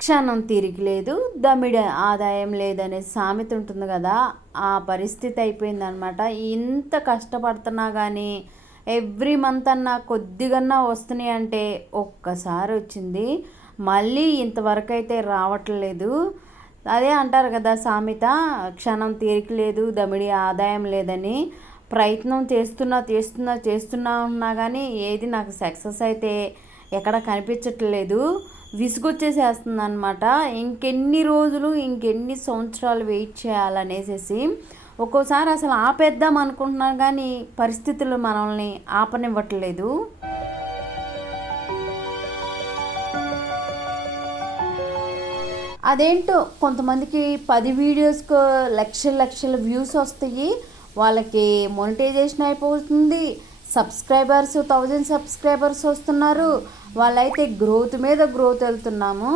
క్షణం తీరిక లేదు, దమిడి ఆదాయం లేదనే సామెత ఉంటుంది కదా, ఆ పరిస్థితి అయిపోయిందనమాట. ఇంత కష్టపడుతున్నా కానీ ఎవ్రీ మంత్ అన్నా కొద్దిగన్నా వస్తున్నాయి అంటే ఒక్కసారి వచ్చింది, మళ్ళీ ఇంతవరకు అయితే రావట్లేదు. అదే అంటారు కదా సామెత, క్షణం తీరిక లేదు, దమిడి ఆదాయం లేదని. ప్రయత్నం చేస్తున్నా చేస్తున్నా చేస్తున్నా ఉన్నా కానీ ఏది నాకు సక్సెస్ అయితే ఎక్కడ కనిపించట్లేదు. విసుగొచ్చేసేస్తుంది అనమాట. ఇంకెన్ని రోజులు ఇంకెన్ని సంవత్సరాలు వెయిట్ చేయాలనేసి ఒక్కోసారి అసలు ఆపేద్దాం అనుకుంటున్నాను కానీ పరిస్థితులు మనల్ని ఆపనివ్వట్లేదు. అదేంటో కొంతమందికి 10 వీడియోస్కు లక్షల లక్షల వ్యూస్ వస్తాయి, వాళ్ళకి మొనిటైజేషన్ అయిపోతుంది, సబ్స్క్రైబర్స్ 1000 సబ్స్క్రైబర్స్ వస్తున్నారు, వాళ్ళైతే గ్రోత్ మీద గ్రోత్ వెళ్తున్నాము.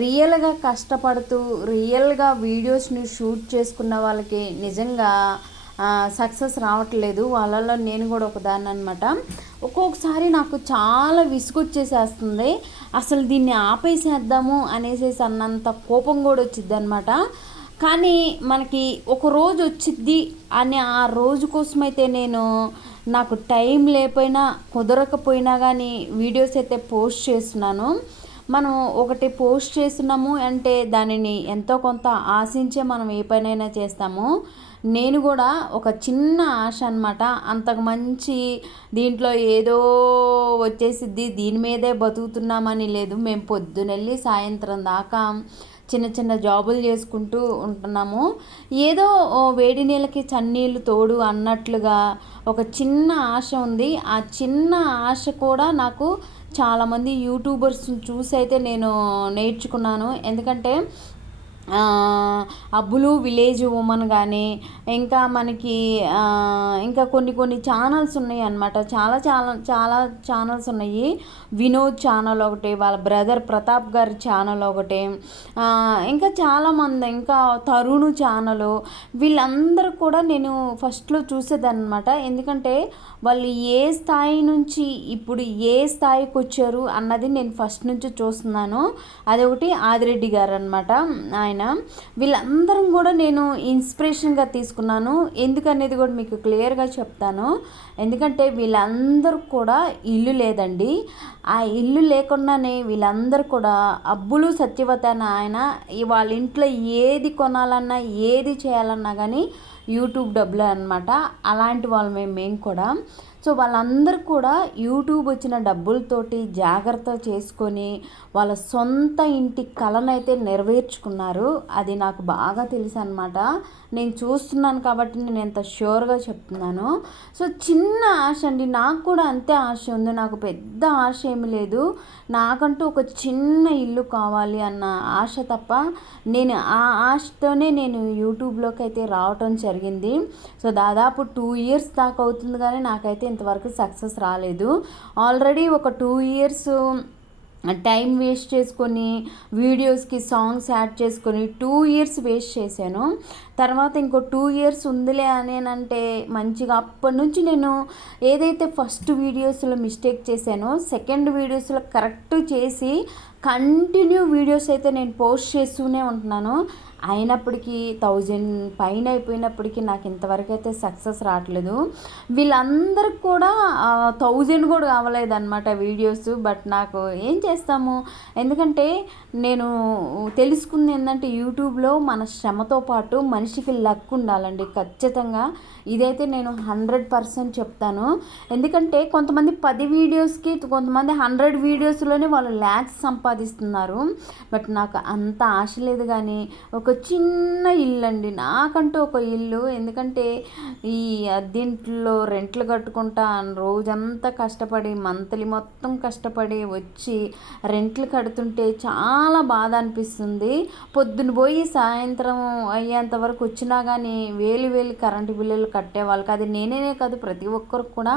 రియల్గా కష్టపడుతూ రియల్గా వీడియోస్ని షూట్ చేసుకున్న వాళ్ళకి నిజంగా సక్సెస్ రావట్లేదు. వాళ్ళల్లో నేను కూడా ఒకదాన్ని అనమాట. ఒక్కొక్కసారి నాకు చాలా విసుగొచ్చేసేస్తుంది, అసలు దీన్ని ఆపేసేద్దాము అనేసి అన్నంత కోపం కూడా వచ్చిద్ది అనమాట. కానీ మనకి ఒక రోజు వచ్చిద్ది అని ఆ రోజు కోసమైతే నేను నాకు టైం లేకపోయినా కుదరకపోయినా కానీ వీడియోస్ అయితే పోస్ట్ చేస్తున్నాను. మనం ఒకటి పోస్ట్ చేస్తున్నాము అంటే దానిని ఎంతో కొంత ఆశించే మనం ఏ పనైనా చేస్తాము. నేను కూడా ఒక చిన్న ఆశ అనమాట, అంతకు మంచి దీంట్లో ఏదో వచ్చేసిద్ది దీని మీదే బతుకుతున్నామని లేదు. మేము పొద్దునెళ్ళి సాయంత్రం దాకా చిన్న చిన్న జాబులు చేసుకుంటూ ఉంటున్నాము. ఏదో వేడి నీళ్ళకి చన్నీళ్ళు తోడు అన్నట్లుగా ఒక చిన్న ఆశ ఉంది. ఆ చిన్న ఆశ కూడా నాకు చాలామంది యూట్యూబర్స్ని చూసి అయితే నేను నేర్చుకున్నాను. ఎందుకంటే అబ్బులు విలేజ్ ఉమెన్ కానీ ఇంకా మనకి ఇంకా కొన్ని కొన్ని ఛానల్స్ ఉన్నాయి అన్నమాట. చాలా చాలా చాలా ఛానల్స్ ఉన్నాయి. వినోద్ ఛానల్ ఒకటి, వాళ్ళ బ్రదర్ ప్రతాప్ గారి ఛానల్ ఒకటి, ఇంకా చాలామంది, ఇంకా తరుణ్ ఛానల్, వీళ్ళందరూ కూడా నేను ఫస్ట్లో చూసేదాన్ని అనమాట. ఎందుకంటే వాళ్ళు ఏ స్థాయి నుంచి ఇప్పుడు ఏ స్థాయికి వచ్చారు అన్నది నేను ఫస్ట్ నుంచి చూస్తున్నాను. అదొకటి ఆదిరెడ్డి గారు అనమాట. ఆయన వీళ్ళందరం కూడా నేను ఇన్స్పిరేషన్గా తీసుకున్నాను. ఎందుకనేది కూడా మీకు క్లియర్గా చెప్తాను. ఎందుకంటే వీళ్ళందరూ కూడా ఇల్లు లేదండి. ఆ ఇల్లు లేకుండానే వీళ్ళందరూ కూడా అబ్బులు సత్యవతి అని ఆయన వాళ్ళ ఇంట్లో ఏది కొనాలన్నా ఏది చేయాలన్నా కానీ యూట్యూబ్ డబ్బులు అనమాట. అలాంటి వాళ్ళమే మేము కూడా. సో వాళ్ళందరూ కూడా యూట్యూబ్ వచ్చిన డబ్బులతోటి జాగ్రత్త చేసుకొని వాళ్ళ సొంత ఇంటి కళనైతే నెరవేర్చుకున్నారు. అది నాకు బాగా తెలుసు అనమాట. నేను చూస్తున్నాను కాబట్టి నేను ఎంత ష్యూర్గా చెప్తున్నాను. సో చిన్న ఆశ అండి, నాకు కూడా అంతే ఆశ ఉంది. నాకు పెద్ద ఆశ ఏమి లేదు. నాకంటూ ఒక చిన్న ఇల్లు కావాలి అన్న ఆశ తప్ప నేను ఆ ఆశతోనే నేను యూట్యూబ్లోకి అయితే రావటం జరిగింది. సో దాదాపు 2 ఇయర్స్ దాకా అవుతుంది కానీ నాకైతే ఇంతవరకు సక్సెస్ రాలేదు. ఆల్రెడీ ఒక 2 ఇయర్స్ టైం వేస్ట్ చేసుకొని వీడియోస్కి సాంగ్స్ యాడ్ చేసుకొని 2 ఇయర్స్ వేస్ట్ చేశాను. తర్వాత ఇంకో 2 ఇయర్స్ ఉందిలే అనేనంటే మంచిగా అప్పటి నుంచి నేను ఏదైతే ఫస్ట్ వీడియోస్లో మిస్టేక్ చేశానో సెకండ్ వీడియోస్లో కరెక్ట్ చేసి కంటిన్యూ వీడియోస్ అయితే నేను పోస్ట్ చేస్తూనే ఉంటున్నాను. అయినప్పటికీ 1000 పైన అయిపోయినప్పటికీ నాకు ఇంతవరకు అయితే సక్సెస్ రావట్లేదు. వీళ్ళందరికి కూడా 1000 కూడా కావలేదన్నమాట వీడియోస్. బట్ నాకు ఏం చేస్తాము, ఎందుకంటే నేను తెలుసుకుంది ఏంటంటే యూట్యూబ్లో మన శ్రమతో పాటు మనిషికి లక్ ఉండాలండి ఖచ్చితంగా. ఇదైతే నేను 100% చెప్తాను. ఎందుకంటే కొంతమంది 10 వీడియోస్కి, కొంతమంది 100 వీడియోస్లోనే వాళ్ళు ల్యాక్స్ సంపాదిస్తున్నారు. బట్ నాకు అంత ఆశ లేదు. కానీ ఒక చిన్న ఇల్లు అండి, నాకంటూ ఒక ఇల్లు. ఎందుకంటే ఈ అద్దెంట్లో రెంట్లు కట్టుకుంటా రోజంతా కష్టపడి మంత్లీ మొత్తం కష్టపడి వచ్చి రెంట్లు కడుతుంటే చాలా బాధ అనిపిస్తుంది. పొద్దున పోయి సాయంత్రం అయ్యేంత వరకు వచ్చినా కానీ వేలు వేలు కరెంటు బిల్లులు కట్టే వాళ్ళకి, అది నేనే కాదు ప్రతి ఒక్కరికి కూడా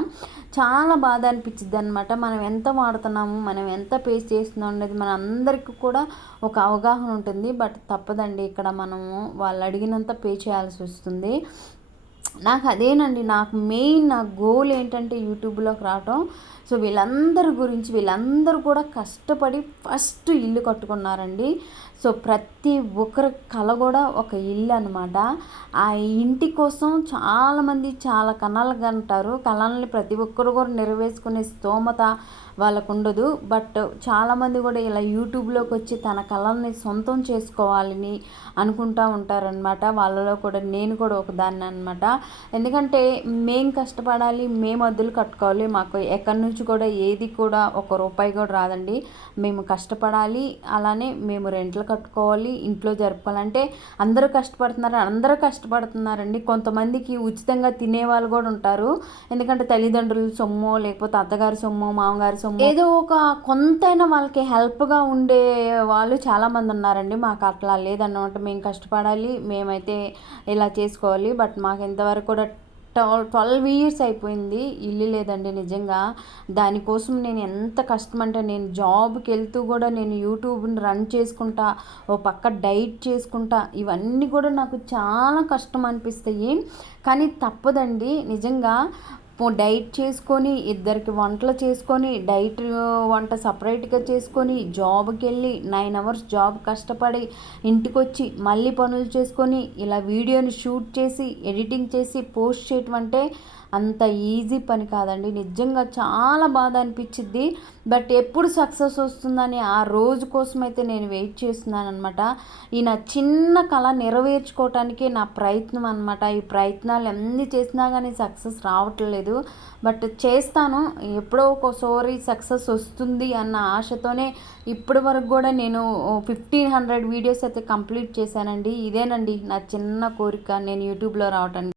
చాలా బాధ అనిపించింది అనమాట. మనం ఎంత వాడుతున్నాము, మనం ఎంత పే చేస్తున్నాం అనేది మన అందరికీ కూడా ఒక అవగాహన ఉంటుంది. బట్ తప్పదండి, ఇక్కడ మనము వాళ్ళు అడిగినంత పే చేయాల్సి వస్తుంది. నాకు అదేనండి, నాకు మెయిన్ నా గోల్ ఏంటంటే యూట్యూబ్లోకి రావటం. సో వీళ్ళందరూ కూడా కష్టపడి ఫస్ట్ ఇల్లు కట్టుకున్నారండి. సో ప్రతి ఒక్కరి కల కూడా ఒక ఇల్లు అనమాట. ఆ ఇంటి కోసం చాలామంది చాలా కలలు కంటారు. కలల్ని ప్రతి ఒక్కరు కూడా నెరవేర్చుకునే స్తోమత వాళ్ళకు ఉండదు. బట్ చాలామంది కూడా ఇలా యూట్యూబ్లోకి వచ్చి తన కళల్ని సొంతం చేసుకోవాలని అనుకుంటూ ఉంటారనమాట. వాళ్ళలో కూడా నేను కూడా ఒకదాన్ని అనమాట. ఎందుకంటే మేము కష్టపడాలి, మేము అద్దులు కట్టుకోవాలి. మాకు ఎక్కడి నుంచి కూడా ఏది కూడా ఒక రూపాయి కూడా రాదండి. మేము కష్టపడాలి, అలానే మేము రెంట్లు కట్టుకోవాలి, ఇంట్లో జరుపుకోవాలంటే అందరూ కష్టపడుతున్నారండి. కొంతమందికి ఉచితంగా తినేవాళ్ళు కూడా ఉంటారు. ఎందుకంటే తల్లిదండ్రుల సొమ్ము, లేకపోతే అత్తగారి సొమ్ము, మామగారి సొమ్ము, ఏదో ఒక కొంతైనా వాళ్ళకి హెల్ప్గా ఉండే వాళ్ళు చాలామంది ఉన్నారండి. మాకు అట్లా లేదన్నమాట. మేము కష్టపడాలి, మేమైతే ఇలా చేసుకోవాలి. బట్ మాకు ఇంతవరకు కూడా 12 ఇయర్స్ అయిపోయింది, ఇల్లు లేదండి నిజంగా. దానికోసం నేను ఎంత కష్టమంటే, నేను జాబ్కి వెళ్తూ కూడా నేను యూట్యూబ్ని రన్ చేసుకుంటా, ఓ పక్క డైట్ చేసుకుంటా, ఇవన్నీ కూడా నాకు చాలా కష్టం అనిపిస్తాయి. కానీ తప్పదండి నిజంగా. డైట్ చేసుకొని, ఇద్దరికి వంటలు చేసుకొని, డైట్ వంట సపరేట్గా చేసుకొని, జాబ్కి వెళ్ళి 9 అవర్స్ జాబ్ కష్టపడి ఇంటికి వచ్చి మళ్ళీ పనులు చేసుకొని, ఇలా వీడియోని షూట్ చేసి ఎడిటింగ్ చేసి పోస్ట్ చేయటం అంటే అంత ఈజీ పని కాదండి. నిజంగా చాలా బాధ అనిపించిద్ది. బట్ ఎప్పుడు సక్సెస్ వస్తుందని ఆ రోజు కోసం అయితే నేను వెయిట్ చేస్తున్నాను అనమాట. ఈ నా చిన్న కళ నెరవేర్చుకోవటానికి నా ప్రయత్నం అనమాట. ఈ ప్రయత్నాలు ఎన్ని చేసినా కానీ సక్సెస్ రావట్లేదు. బట్ చేస్తాను, ఎప్పుడో ఒకసారి సక్సెస్ వస్తుంది అన్న ఆశతోనే ఇప్పటి వరకు కూడా నేను 1500 వీడియోస్ అయితే కంప్లీట్ చేశానండి. ఇదేనండి నా చిన్న కోరిక నేను యూట్యూబ్లో రావటానికి.